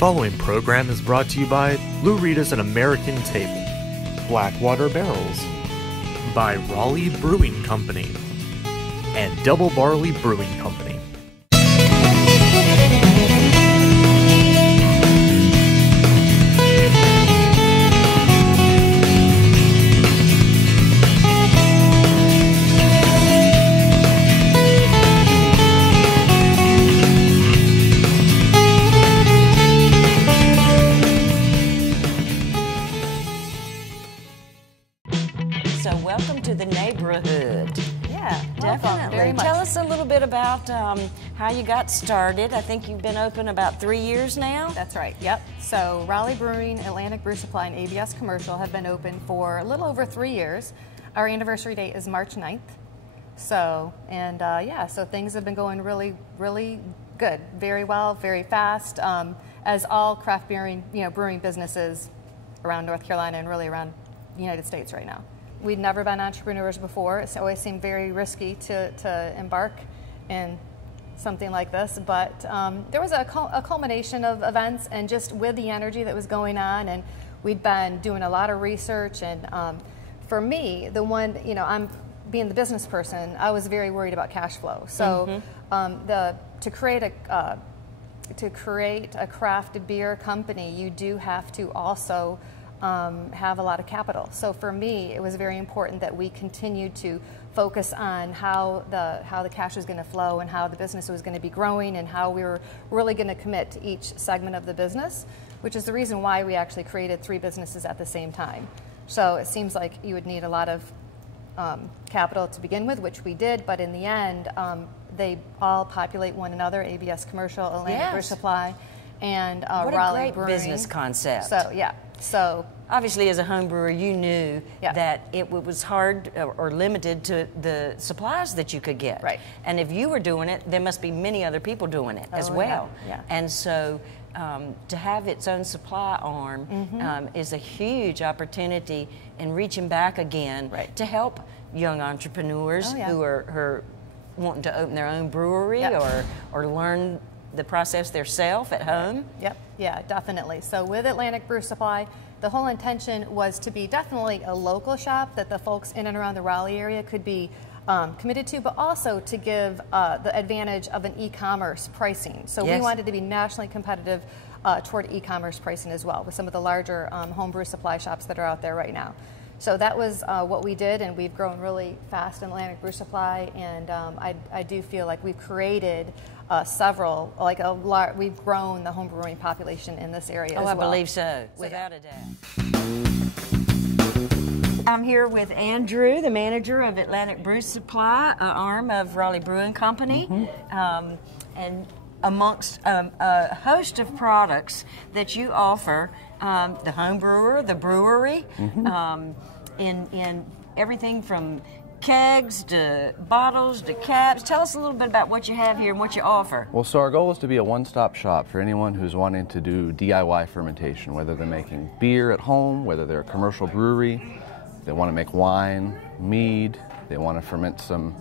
following program is brought to you by Lou Rita's An American Table, Blackwater Barrels, by Raleigh Brewing Company, and Double Barley Brewing Company. So welcome to the neighborhood. Yeah, Definitely. very much. Tell us a little bit about how you got started. I think you've been open about 3 years now. That's right, yep. So Raleigh Brewing, Atlantic Brew Supply, and ABS Commercial have been open for a little over 3 years. Our anniversary date is March 9th. So, and yeah, so things have been going really, really good. Very well, very fast, as all craft brewing businesses around North Carolina and really around the United States right now. We'd never been entrepreneurs before. It's always seemed very risky to embark in something like this, but there was a culmination of events, and just with the energy that was going on, and we'd been doing a lot of research, and for me, I'm being the business person, I was very worried about cash flow. So to create a craft beer company, you do have to also have a lot of capital. So for me, it was very important that we continued to focus on how the cash was going to flow and how the business was going to be growing and how we were really going to commit to each segment of the business, which is the reason why we actually created 3 businesses at the same time. So it seems like you would need a lot of capital to begin with, which we did, but in the end, they all populate one another: ABS Commercial, Atlantic Brew Supply, and what Raleigh a great Brewing. business concept. So yeah. So obviously, as a home brewer, you knew that it was hard or limited to the supplies that you could get. Right. And if you were doing it, there must be many other people doing it as well. Yeah. And so to have its own supply arm is a huge opportunity in reaching back again to help young entrepreneurs who are wanting to open their own brewery or learn the process themselves at home. Yep, yeah, definitely. So with Atlantic Brew Supply, the whole intention was to be definitely a local shop that the folks in and around the Raleigh area could be committed to, but also to give the advantage of an e-commerce pricing. So we wanted to be nationally competitive toward e-commerce pricing as well with some of the larger homebrew supply shops that are out there right now. So that was what we did, and we've grown really fast in Atlantic Brew Supply, and I do feel like we've created we've grown the home brewing population in this area as well. I believe so, without a doubt. I'm here with Andrew, the manager of Atlantic Brew Supply, arm of Raleigh Brewing Company, and amongst a host of products that you offer, the home brewer, the brewery, in everything from kegs to bottles to caps. Tell us a little bit about what you have here and what you offer. Well, so our goal is to be a one-stop shop for anyone who's wanting to do DIY fermentation, whether they're making beer at home, whether they're a commercial brewery, they want to make wine, mead, they want to ferment some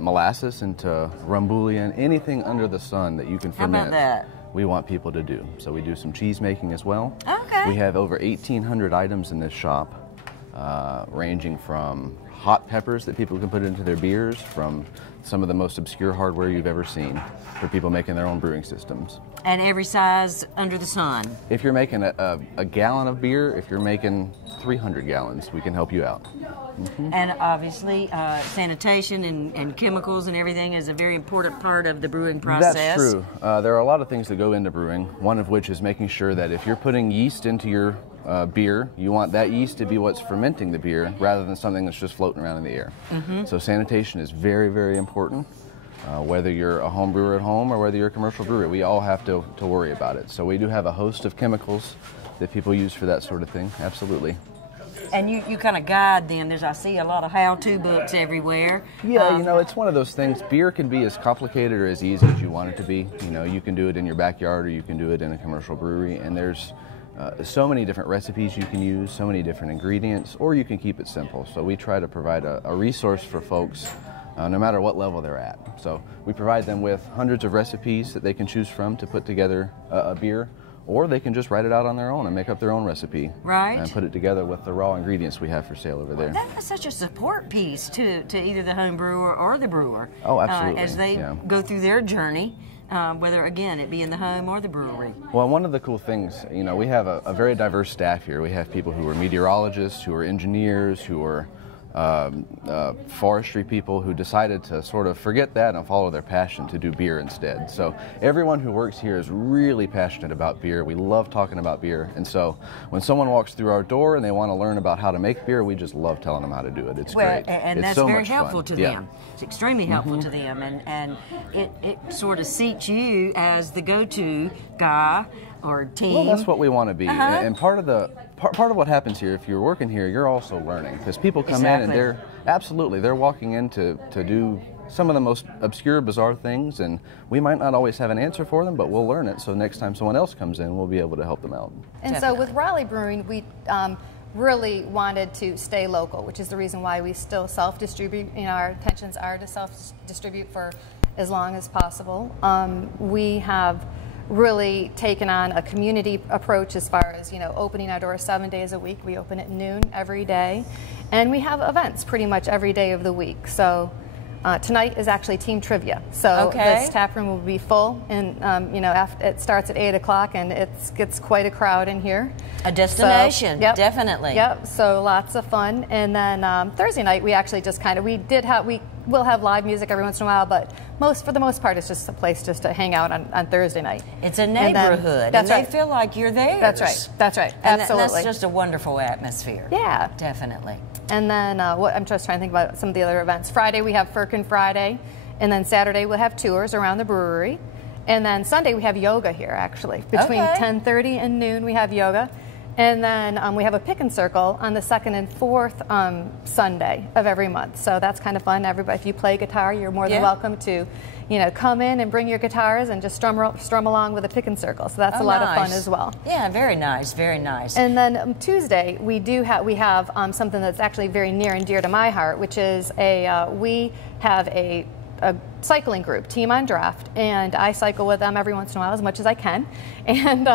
molasses into rum bouillon, anything under the sun that you can ferment. How about that? We want people to do. So we do some cheese making as well. Okay. We have over 1,800 items in this shop, ranging from hot peppers that people can put into their beers, from some of the most obscure hardware you've ever seen for people making their own brewing systems. And every size under the sun. If you're making a gallon of beer, if you're making 300 gallons, we can help you out. And obviously, sanitation and chemicals and everything is a very important part of the brewing process. That's true. There are a lot of things that go into brewing, one of which is making sure that if you're putting yeast into your beer, you want that yeast to be what's fermenting the beer rather than something that's just floating around in the air. So sanitation is very, very important. Whether you're a home brewer at home or whether you're a commercial brewer, we all have to worry about it. So we do have a host of chemicals that people use for that sort of thing, absolutely. And you kind of guide them. I see a lot of how-to books everywhere. Yeah, it's one of those things. Beer can be as complicated or as easy as you want it to be. You can do it in your backyard or you can do it in a commercial brewery, and there's so many different recipes you can use, so many different ingredients, or you can keep it simple. So we try to provide a resource for folks no matter what level they're at. So we provide them with hundreds of recipes that they can choose from to put together a beer, or they can just write it out on their own and make up their own recipe. Right. And put it together with the raw ingredients we have for sale over there. That's such a support piece to either the home brewer or the brewer. Oh, absolutely. As they go through their journey, whether, again, it be in the home or the brewery. Well, one of the cool things, you know, we have a very diverse staff here. We have people who are meteorologists, who are engineers, who are forestry people who decided to sort of forget that and follow their passion to do beer instead. So everyone who works here is really passionate about beer. We love talking about beer, and so when someone walks through our door and they want to learn about how to make beer, we just love telling them how to do it. It's great. And it's that's so very much helpful fun. to them. It's extremely helpful to them, and it sort of seats you as the go-to guy or team. Well, that's what we want to be, and part of what happens here, if you're working here, you're also learning, because people come in and they're walking in to do some of the most obscure, bizarre things, and we might not always have an answer for them, but we'll learn it, so next time someone else comes in, we'll be able to help them out. And so with Raleigh Brewing, we really wanted to stay local, which is the reason why we still self-distribute. You know, our intentions are to self-distribute for as long as possible. We have really taken on a community approach as far as, you know, opening our doors 7 days a week. We open at noon every day, and we have events pretty much every day of the week. So tonight is actually team trivia. So this tap room will be full, and you know, it starts at 8 o'clock, and it gets quite a crowd in here. A destination, so, definitely. Yep. So lots of fun, and then Thursday night we actually just kind of we'll have live music every once in a while, but for the most part, it's just a place just to hang out on Thursday night. It's a neighborhood, and they feel like you're there. That's right. That's right. And absolutely. that's just a wonderful atmosphere. Yeah. Definitely. And then I'm just trying to think about some of the other events. Friday we have Firkin Friday, and then Saturday we'll have tours around the brewery, and then Sunday we have yoga here actually. Between 10:30 and noon we have yoga. And then we have a pick and circle on the second and fourth Sunday of every month. So that's kind of fun. Everybody, if you play guitar, you're more than welcome to, you know, come in and bring your guitars and just strum along with a pick and circle. So that's a lot of fun as well. Yeah, very nice, very nice. And then Tuesday we have something that's actually very near and dear to my heart, which is we have a cycling group, Team on Draft, and I cycle with them every once in a while as much as I can, and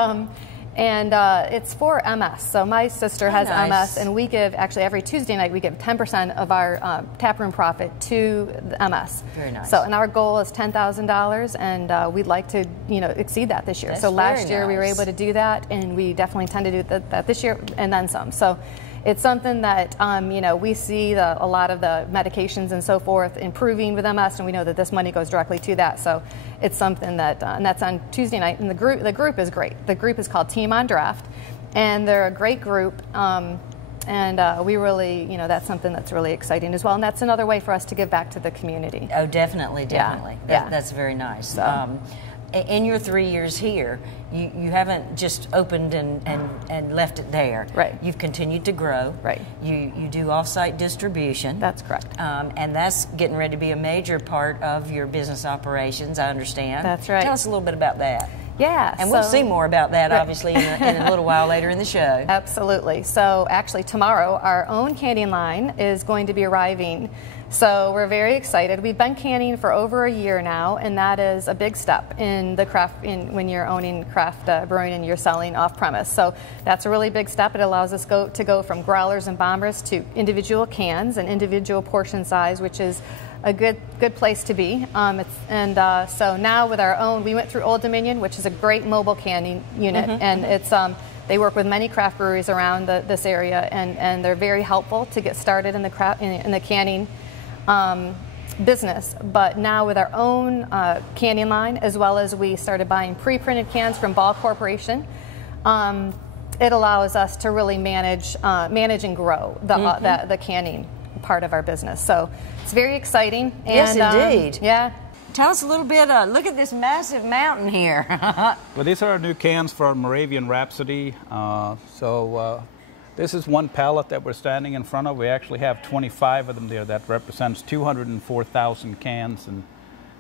it's for MS. So my sister has MS, and we give, actually every Tuesday night, we give 10% of our taproom profit to the MS. Very nice. So, and our goal is $10,000, and we'd like to, you know, exceed that this year. That's so last year we were able to do that, and we definitely intend to do that this year, and then some. So it's something that, you know, we see a lot of the medications and so forth improving with MS, and we know that this money goes directly to that. So it's something that, and that's on Tuesday night, and the group is great. The group is called Team on Draft, and they're a great group, and we really, you know, that's something that's really exciting as well, and that's another way for us to give back to the community. Oh, definitely, definitely. Yeah. That's very nice. So. In your 3 years here, you haven't just opened and left it there. Right. You've continued to grow. Right. You do off-site distribution. That's correct. And that's getting ready to be a major part of your business operations, I understand. That's right. Tell us a little bit about that. Yeah. And we'll see more about that, obviously, in a little while later in the show. Absolutely. So actually tomorrow, our own canning line is going to be arriving. So we're very excited. We've been canning for over a year now, and that is a big step in the craft, when you're owning craft brewing and you're selling off premise. So that's a really big step. It allows us to go from growlers and bombers to individual cans and individual portion size, which is a good place to be. So now with our own, we went through Old Dominion, which is a great mobile canning unit, and it's they work with many craft breweries around this area, and they're very helpful to get started in the canning business. But now with our own canning line, as well as we started buying pre-printed cans from Ball Corporation, it allows us to really manage and grow the canning part of our business. So it's very exciting. Yes, indeed. Yeah. Tell us a little bit, look at this massive mountain here. Well, these are our new cans for our Moravian Rhapsody. This is one pallet that we're standing in front of. We actually have 25 of them there. That represents 204,000 cans, and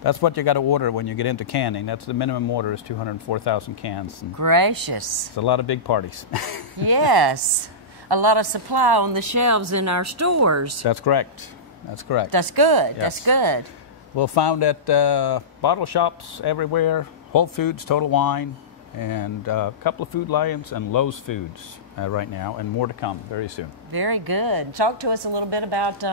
that's what you got to order when you get into canning. That's the minimum order, is 204,000 cans. And gracious. it's a lot of big parties. Yes. A lot of supply on the shelves in our stores. That's correct. That's correct. That's good. Yes. That's good. We're found at bottle shops everywhere, Whole Foods, Total Wine, and a couple of Food Lions and Lowe's Foods right now, and more to come very soon. Very good. Talk to us a little bit about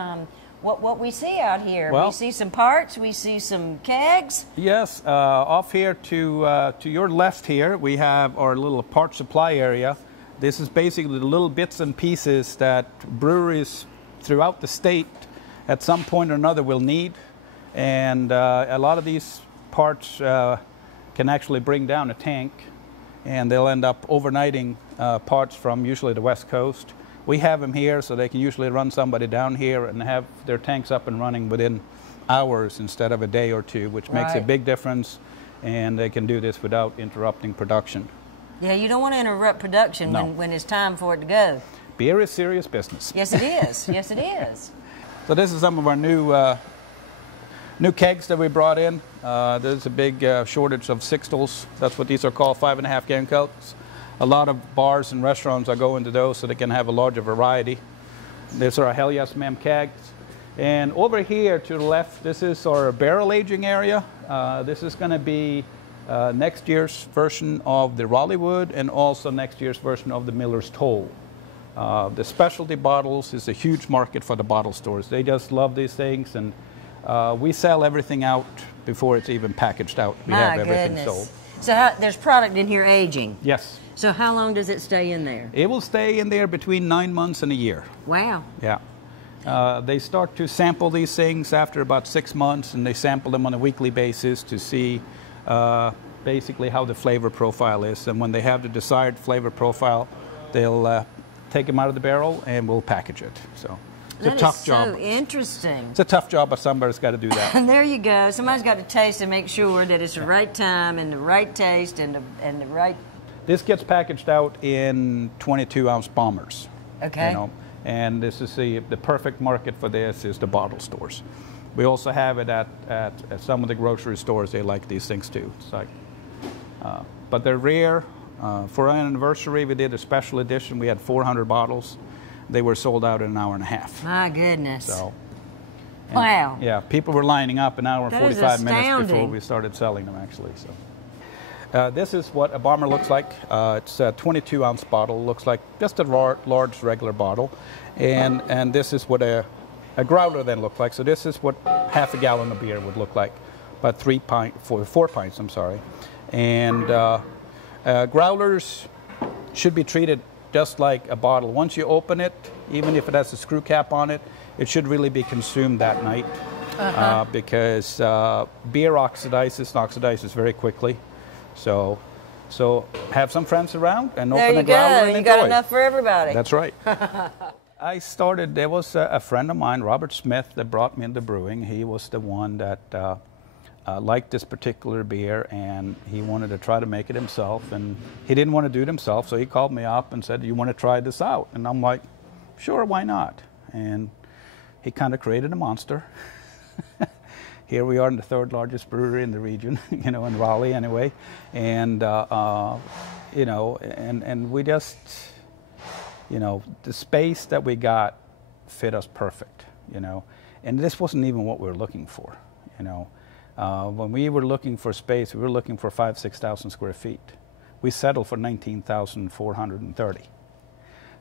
what we see out here. Well, we see some parts, we see some kegs. Yes, off here to your left here, we have our little part supply area. This is basically the little bits and pieces that breweries throughout the state at some point or another will need. And a lot of these parts can actually bring down a tank, and they'll end up overnighting parts from usually the West Coast. We have them here, so they can usually run somebody down here and have their tanks up and running within hours instead of a day or two, which makes a big difference, and they can do this without interrupting production. Yeah, you don't want to interrupt production when it's time for it to go. Beer is serious business. Yes, it is. Yes, it is. So this is some of our new kegs that we brought in. There's a big shortage of sixtels. That's what these are called, 5.5 gallon kegs. A lot of bars and restaurants are going to those so they can have a larger variety. These are our Hell Yes Ma'am kegs. And over here to the left, this is our barrel aging area. This is going to be next year's version of the Raleigh Wood and also next year's version of the Miller's Toll. The specialty bottles is a huge market for the bottle stores. They just love these things, and we sell everything out before it's even packaged out. We have everything sold. So there's product in here aging? Yes. So how long does it stay in there? It will stay in there between 9 months and a year. Wow. Yeah. They start to sample these things after about 6 months, and they sample them on a weekly basis to see basically how the flavor profile is. And when they have the desired flavor profile, they'll take them out of the barrel and we'll package it. So it's a tough job. So interesting. It's a tough job, but somebody's got to do that. And there you go. Somebody's got to taste and make sure that it's the right time and the right taste and the right. This gets packaged out in 22-ounce bombers. Okay. You know, and this is the perfect market for this is the bottle stores. We also have it at some of the grocery stores. They like these things too. It's like, but they're rare. For our anniversary, we did a special edition. We had 400 bottles. They were sold out in an hour and a half. My goodness. So, wow. Yeah, people were lining up an hour and 45 minutes astounding. before we started selling them, actually. So, this is what a bomber looks like. It's a 22-ounce bottle. Looks like just a large regular bottle. And this is what a growler then looked like. So this is what half a gallon of beer would look like. About 4 pints, I'm sorry. And growlers should be treated just like a bottle. Once you open it, even if it has a screw cap on it, it should really be consumed that night because beer oxidizes very quickly. So have some friends around and open a growler and enjoy. You got enough for everybody. That's right. There was a friend of mine, Robert Smith, that brought me into brewing. He was the one that liked this particular beer, and he wanted to try to make it himself, and he didn't want to do it himself, so he called me up and said, "You want to try this out?" And I'm like, "Sure, why not?" And he kind of created a monster. Here we are in the 3rd largest brewery in the region, you know, in Raleigh anyway, and you know, and we just, you know, the space that we got fit us perfect, you know, and this wasn't even what we were looking for, you know. When we were looking for space, we were looking for 5,000–6,000 square feet. We settled for 19,430.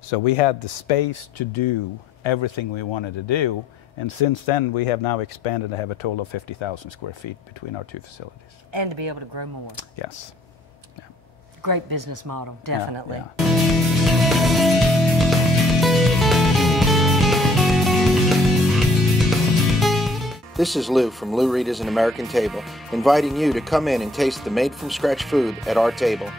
So we had the space to do everything we wanted to do, and since then we have now expanded to have a total of 50,000 square feet between our 2 facilities. And to be able to grow more. Yes. Yeah. Great business model, definitely. Yeah. This is Lou from Lou Rita's and American Table, inviting you to come in and taste the made-from-scratch food at our table.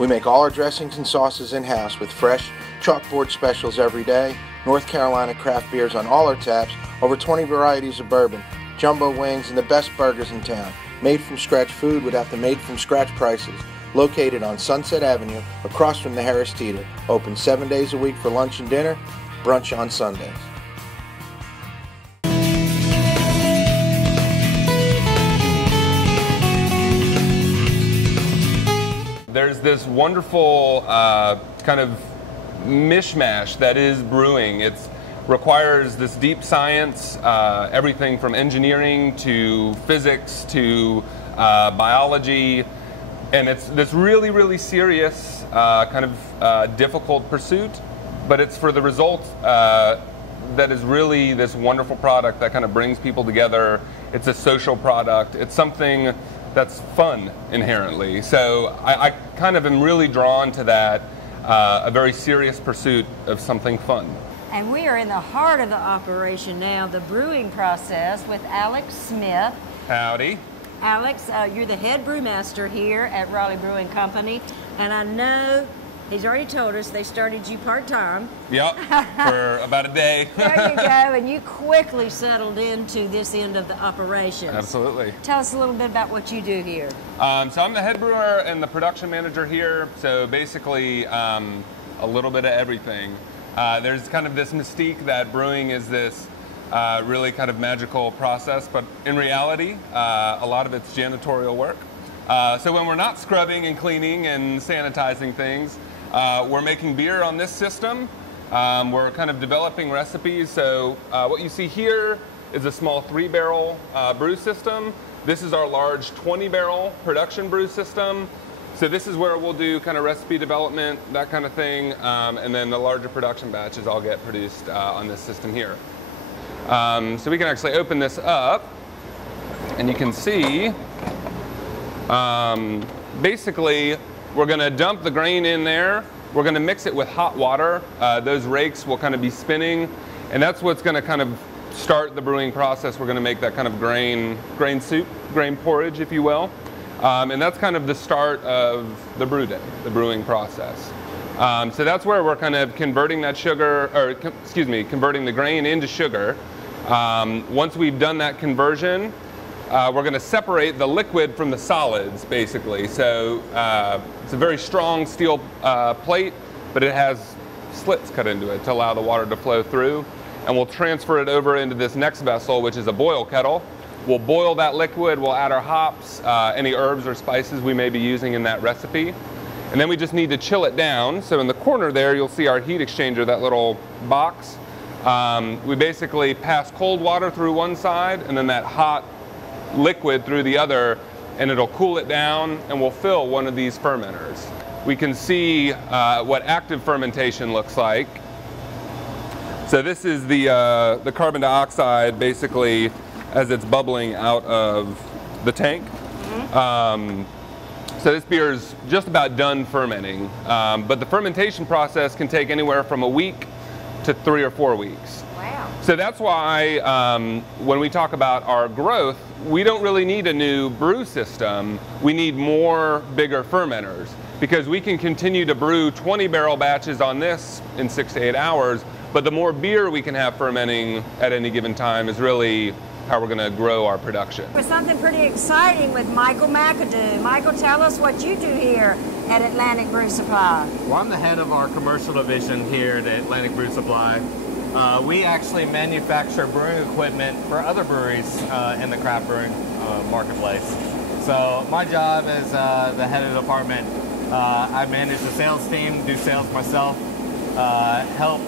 We make all our dressings and sauces in-house with fresh, chalkboard specials every day, North Carolina craft beers on all our taps, over 20 varieties of bourbon, jumbo wings, and the best burgers in town. Made-from-scratch food without the made-from-scratch prices. Located on Sunset Avenue, across from the Harris Teeter. Open 7 days a week for lunch and dinner, brunch on Sundays. There's this wonderful kind of mishmash that is brewing. It requires this deep science, everything from engineering to physics to biology, And it's this really, really serious, kind of difficult pursuit, but it's for the result that is really this wonderful product that kind of brings people together. It's a social product. It's something that's fun inherently. So I kind of am really drawn to that, a very serious pursuit of something fun. And we are in the heart of the operation now, the brewing process with Alex Smith. Howdy. Alex, you're the head brewmaster here at Raleigh Brewing Company, and I know he's already told us they started you part-time. Yep, for about a day. There you go, and you quickly settled into this end of the operations. Absolutely. Tell us a little bit about what you do here. So I'm the head brewer and the production manager here, so basically a little bit of everything. There's kind of this mystique that brewing is this really kind of magical process, but in reality, a lot of it's janitorial work. So when we're not scrubbing and cleaning and sanitizing things, we're making beer on this system. We're kind of developing recipes. So what you see here is a small 3-barrel brew system. This is our large 20-barrel production brew system. So this is where we'll do kind of recipe development, that kind of thing, and then the larger production batches all get produced on this system here. So we can actually open this up, and you can see, basically, we're going to dump the grain in there. We're going to mix it with hot water. Those rakes will kind of be spinning, and that's what's going to kind of start the brewing process. We're going to make that kind of grain soup, grain porridge, if you will. And that's kind of the start of the brew day, the brewing process. So that's where we're kind of converting that sugar, or converting the grain into sugar. Once we've done that conversion, we're going to separate the liquid from the solids, basically. So it's a very strong steel plate, but it has slits cut into it to allow the water to flow through. And we'll transfer it over into this next vessel, which is a boil kettle. We'll boil that liquid, we'll add our hops, any herbs or spices we may be using in that recipe. And then we just need to chill it down. So in the corner there, you'll see our heat exchanger, that little box. We basically pass cold water through one side and then that hot liquid through the other, and it'll cool it down, and we'll fill one of these fermenters. We can see what active fermentation looks like. So this is the carbon dioxide, basically, as it's bubbling out of the tank. So this beer is just about done fermenting, but the fermentation process can take anywhere from a week to 3 or 4 weeks. Wow. So that's why when we talk about our growth, we don't really need a new brew system. We need more bigger fermenters, because we can continue to brew 20-barrel batches on this in 6 to 8 hours, but the more beer we can have fermenting at any given time is really how we're going to grow our production. With something pretty exciting with Michael McAdoo. Michael, tell us what you do here at Atlantic Brew Supply. Well, I'm the head of our commercial division here at Atlantic Brew Supply. We actually manufacture brewing equipment for other breweries in the craft brewing marketplace. So my job as the head of the department, I manage the sales team, do sales myself, help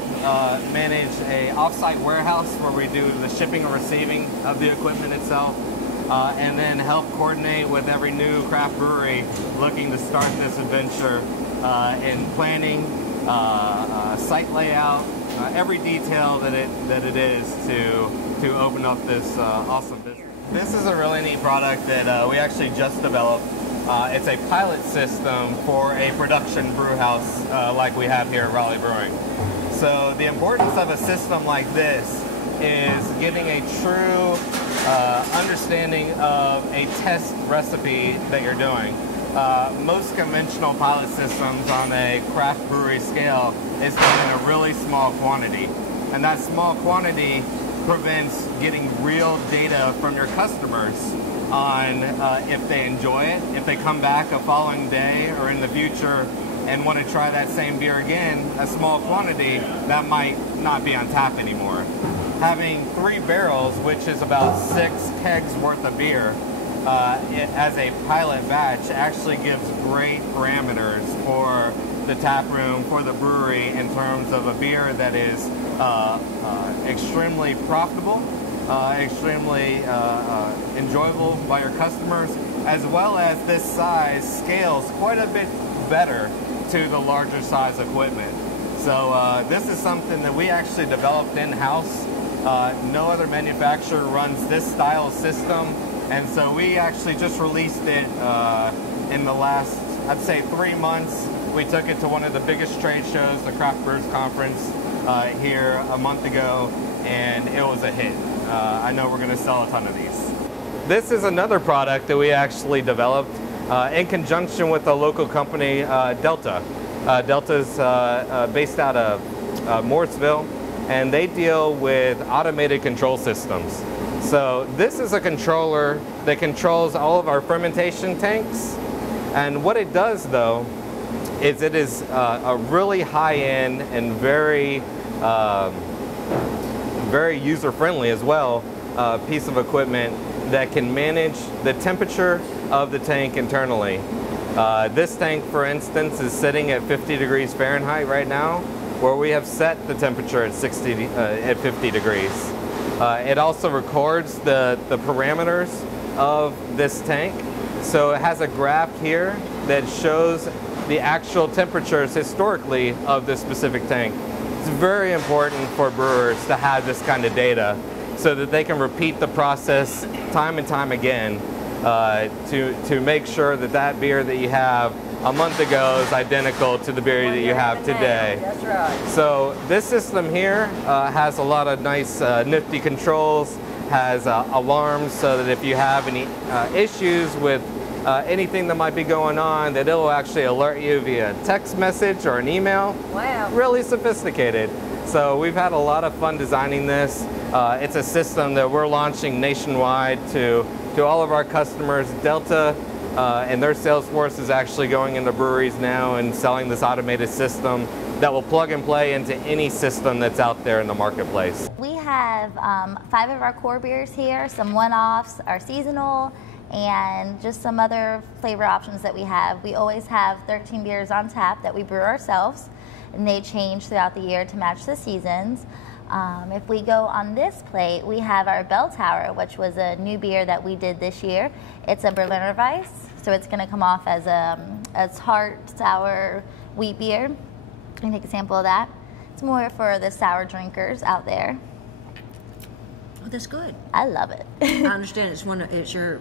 manage a off-site warehouse where we do the shipping and receiving of the equipment itself, and then help coordinate with every new craft brewery looking to start this adventure in planning, site layout, every detail that it is to open up this awesome business. This is a really neat product that we actually just developed. It's a pilot system for a production brew house like we have here at Raleigh Brewing. So the importance of a system like this is getting a true understanding of a test recipe that you're doing. Most conventional pilot systems on a craft brewery scale is done in a really small quantity. And that small quantity prevents getting real data from your customers on if they enjoy it, if they come back a following day or in the future and want to try that same beer again, a small quantity, that might not be on tap anymore. Having 3 barrels, which is about 6 kegs worth of beer, as a pilot batch actually gives great parameters for the tap room, for the brewery, in terms of a beer that is extremely profitable, extremely enjoyable by our customers, as well as this size scales quite a bit better to the larger size equipment. So this is something that we actually developed in-house. No other manufacturer runs this style system, and so we actually just released it in the last, I'd say, 3 months. We took it to one of the biggest trade shows, the Craft Brewers Conference here a month ago, and it was a hit. I know we're going to sell a ton of these. This is another product that we actually developed in conjunction with a local company, Delta. Delta's based out of Morrisville, and they deal with automated control systems. So this is a controller that controls all of our fermentation tanks, and what it does though is it is a really high-end and very user-friendly as well piece of equipment that can manage the temperature of the tank internally. This tank, for instance, is sitting at 50 degrees Fahrenheit right now, where we have set the temperature at 50 degrees. It also records the parameters of this tank. So it has a graph here that shows the actual temperatures historically of this specific tank. It's very important for brewers to have this kind of data so that they can repeat the process time and time again to make sure that that beer that you have a month ago is identical to the beer that you have today. That's right. So this system here has a lot of nice nifty controls, has alarms so that if you have any issues with anything that might be going on, that it will actually alert you via text message or an email. Wow. Really sophisticated. So we've had a lot of fun designing this. It's a system that we're launching nationwide to all of our customers. Delta and their sales force is actually going into breweries now and selling this automated system that will plug and play into any system that's out there in the marketplace. We have 5 of our core beers here, some one-offs, our seasonal, and just some other flavor options that we have. We always have 13 beers on tap that we brew ourselves, and they change throughout the year to match the seasons. If we go on this plate, we have our Bell Tower, which was a new beer that we did this year. It's a Berliner Weiss, so it's going to come off as a tart, sour wheat beer. You can take a sample of that. It's more for the sour drinkers out there. Oh, that's good. I love it. I understand it's your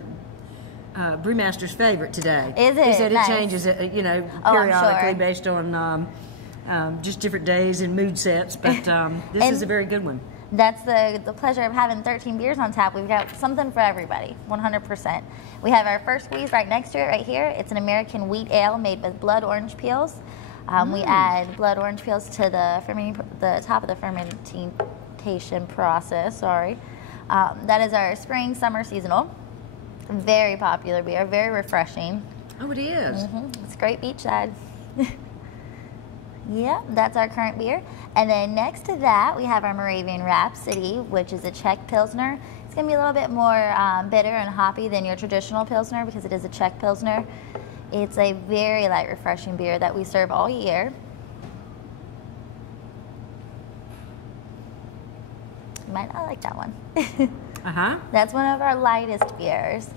brewmaster's favorite today. Is it? He said Nice. it changes, periodically I'm sure. based on just different days and mood sets, but this is a very good one. That's the pleasure of having 13 beers on tap. We've got something for everybody, 100%. We have our first squeeze right next to it, right here. It's an American wheat ale made with blood orange peels. We add blood orange peels to the top of the fermentation process. That is our spring, summer seasonal. Very popular beer, very refreshing. Oh, it is. It's great beachside. Yeah, that's our current beer. And then next to that, we have our Moravian Rhapsody, which is a Czech Pilsner. It's going to be a little bit more bitter and hoppy than your traditional Pilsner because it is a Czech Pilsner. It's a very light, refreshing beer that we serve all year. You might not like that one. That's one of our lightest beers.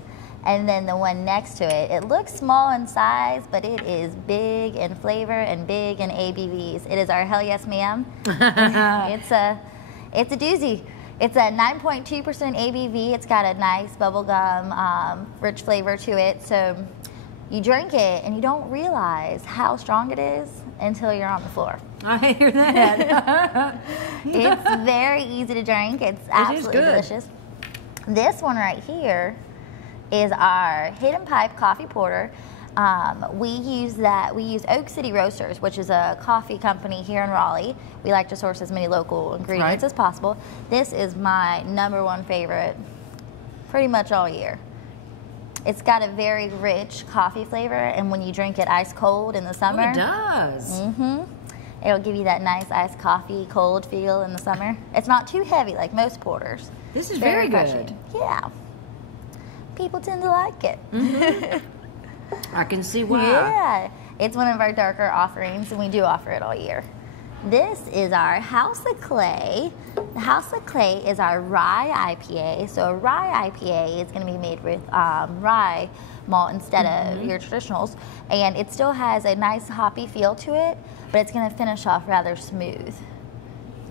And then the one next to it, it looks small in size, but it is big in flavor and big in ABVs. It is our Hell Yes Ma'am. It's a doozy. It's a 9.2% ABV. It's got a nice bubblegum, rich flavor to it. So you drink it and you don't realize how strong it is until you're on the floor. I hear that. It's very easy to drink. It's absolutely delicious. This one right here is our Hidden Pipe Coffee Porter. We use Oak City Roasters, which is a coffee company here in Raleigh. We like to source as many local ingredients as possible. This is my #1 favorite pretty much all year. It's got a very rich coffee flavor, and when you drink it ice cold in the summer. Oh, it does. It'll give you that nice iced coffee cold feel in the summer. It's not too heavy like most porters. This is very refreshing. good. Yeah. People tend to like it. I can see why. Yeah. It's one of our darker offerings, and we do offer it all year. This is our House of Clay. The House of Clay is our rye IPA. So a rye IPA is going to be made with rye malt instead of your traditionals. And it still has a nice hoppy feel to it, but it's going to finish off rather smooth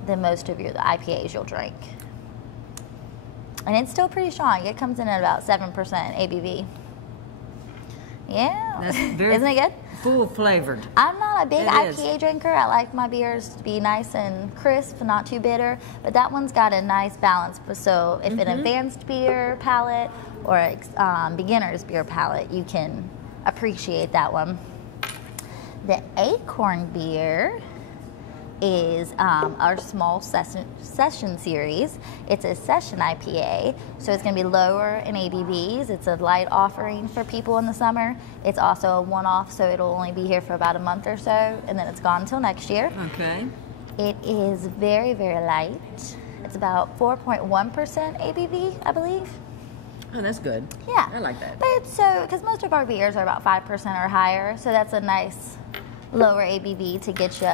than most of your IPAs you'll drink. And it's still pretty strong. It comes in at about 7% ABV. Yeah. That's very Isn't it good? full flavored. I'm not a big It IPA is. drinker. I like my beers to be nice and crisp, not too bitter. But that one's got a nice balance. So if an advanced beer palate or a beginner's beer palate, you can appreciate that one. The Acorn beer is our small session series. It's a session IPA, so it's going to be lower in ABVs. It's a light offering for people in the summer. It's also a one-off, so it'll only be here for about a month or so, and then it's gone until next year. Okay. It is very, very light. It's about 4.1% ABV, I believe. Oh, that's good. Yeah. I like that. But it's so, because most of our beers are about 5% or higher, so that's a nice lower ABV to get you,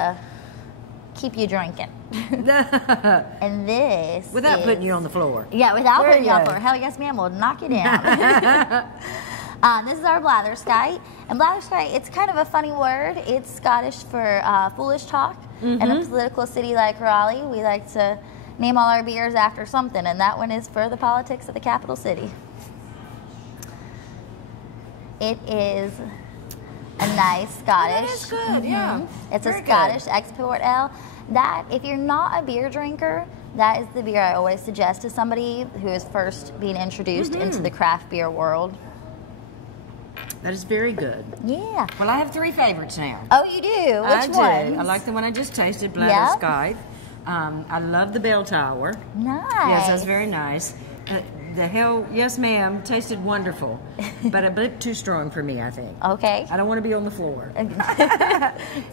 keep you drinking. And this Without putting you on the floor. Yeah, without There putting you you on the go. floor. Hell yes, ma'am, we'll knock you down. This is our blatherskite. And blatherskite, it's kind of a funny word. It's Scottish for foolish talk. In a political city like Raleigh, we like to name all our beers after something, and that one is for the politics of the capital city. It is a nice Scottish. That is good, yeah. It's a Very Scottish good. export ale. That, if you're not a beer drinker, that is the beer I always suggest to somebody who is first being introduced into the craft beer world. That is very good. Yeah. Well, I have 3 favorites now. Oh, you do? I Which do. one? I like the one I just tasted, Yeah. Blatherskite. I love the Bell Tower. Nice. Yes, that's very nice. The Hell Yes Ma'am tasted wonderful, but a bit too strong for me, I think. Okay. I don't want to be on the floor. Never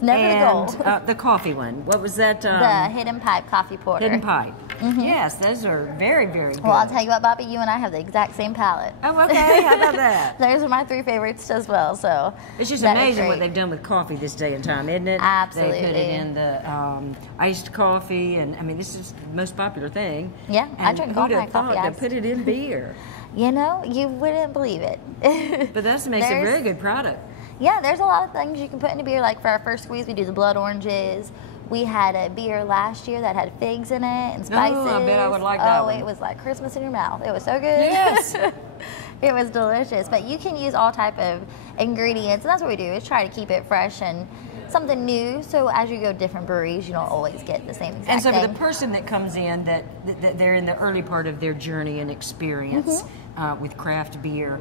And the goal. the coffee one. What was that? The Hidden Pipe Coffee Porter. Hidden Pipe. Yes, those are very, very good. Well, I'll tell you what, Bobby, you and I have the exact same palate. Oh, okay. How about that? Those are my 3 favorites as well. So It's just that is amazing what great. they've done with coffee this day and time, isn't it? Absolutely. They put it in the iced coffee, and I mean, this is the most popular thing. Yeah, I And drink all who'd my have thought coffee to iced. put it in beer? You know, you wouldn't believe it. But that makes a very good product. Yeah, there's a lot of things you can put in a beer. Like for our first squeeze, we do the blood oranges. We had a beer last year that had figs in it and spices. Oh, I bet I would like that Oh, one. it was like Christmas in your mouth. It was so good. Yes. It was delicious. But you can use all type of ingredients, and that's what we do, is try to keep it fresh and something new. So as you go to different breweries, you don't always get the same exact And so for thing. the person that comes in that they're in the early part of their journey and experience with craft beer,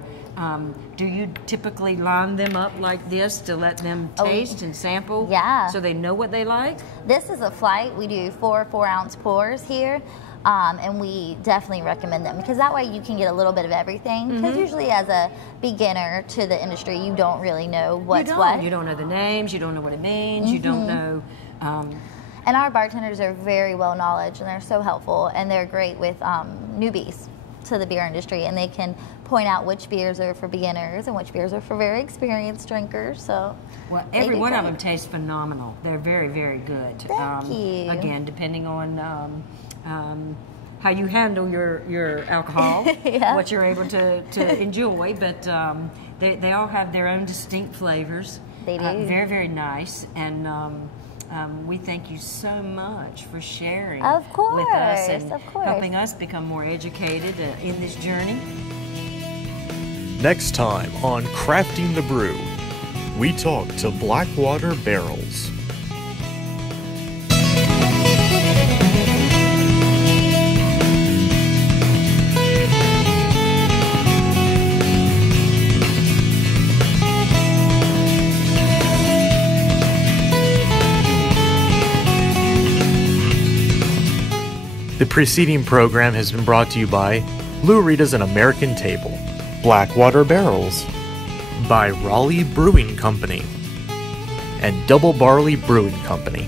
do you typically line them up like this to let them taste and sample? Yeah. So they know what they like? This is a flight. We do 4 4-ounce pours here. And we definitely recommend them because that way you can get a little bit of everything. Because usually as a beginner to the industry, you don't really know what's what. You don't know the names. You don't know what it means. You don't know. And our bartenders are very well knowledge and they're so helpful and they're great with newbies to the beer industry, and they can point out which beers are for beginners and which beers are for very experienced drinkers. So Well, they every do one of great. them tastes phenomenal. They're very, very good. Thank you. Again, depending on how you handle your alcohol, Yeah. what you're able to enjoy, but they all have their own distinct flavors. They do. Very, very nice, and we thank you so much for sharing Of with us course, and of course. helping us become more educated in this journey. Next time on Crafting the Brew, we talk to Blackwater Barrels. The preceding program has been brought to you by Lou Rita's An American Table, Blackwater Barrels, by Raleigh Brewing Company, and Double Barley Brewing Company.